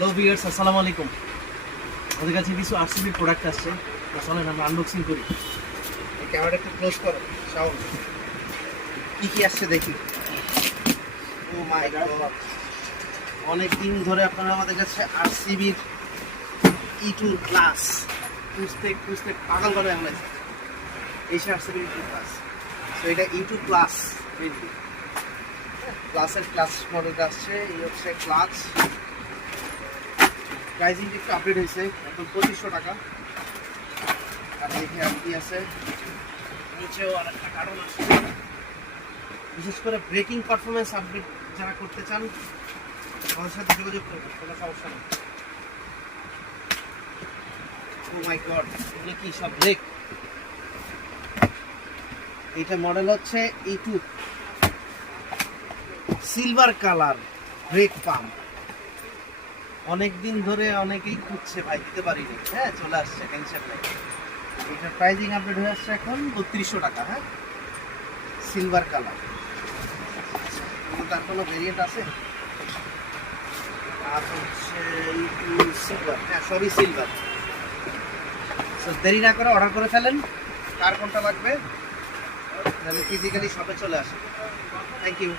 Hello viewers, আসসালামু আলাইকুম। আমাদের কাছে কিছু আরসিবির প্রোডাক্ট আসছে, চলেন আমরা আনবক্সিং করি। এই ক্যামেরাটা একটু ক্লোজ করো, সাউন্ড কি কি আসছে দেখি। ও মাই গড, অনেক দিন ধরে আপনারা আমাদের কাছে আরসিবির E2 প্লাস খুঁজতে পাগল করে আমরা এই আরসিবির E2 প্লাস। তো এটা E2 প্লাস প্লাসের ক্লাস মডেলটা আসছে। এই হচ্ছে ক্লাচ, প্রাইসিংটা একটু আপডেট হয়েছে, একদম 2500 টাকা। আর দেখে আর কি আছে, নিচেও আর একটা কারণ আছে। বিশেষ করে ব্রেকিং পারফরমেন্স আপডেট যারা করতে চান আমাদের সাথে যোগাযোগ করবেন, কোনো সমস্যা নেই। ও মাই গড, এগুলো কি সব ব্রেক? এইটা মডেল হচ্ছে E2 silver colour break pump. অনেক দিন ধরে অনেকেই খুঁজছে, ভাই দিতে পারিনি। হ্যাঁ, চলে আসছে, টেনশন নেই। এটার প্রাইসিং আপডেট হয়ে আসছে এখন 3200 টাকা। হ্যাঁ, সিলভার কালার। তার কোনো ভেরিয়েন্ট আছে? আর হচ্ছে সিলভার। হ্যাঁ, সবই সিলভার। দেরি না করে অর্ডার করে ফেলেন। কার কোনটা লাগবে তাহলে ফিজিক্যালি শপে চলে আসেন। Thank you.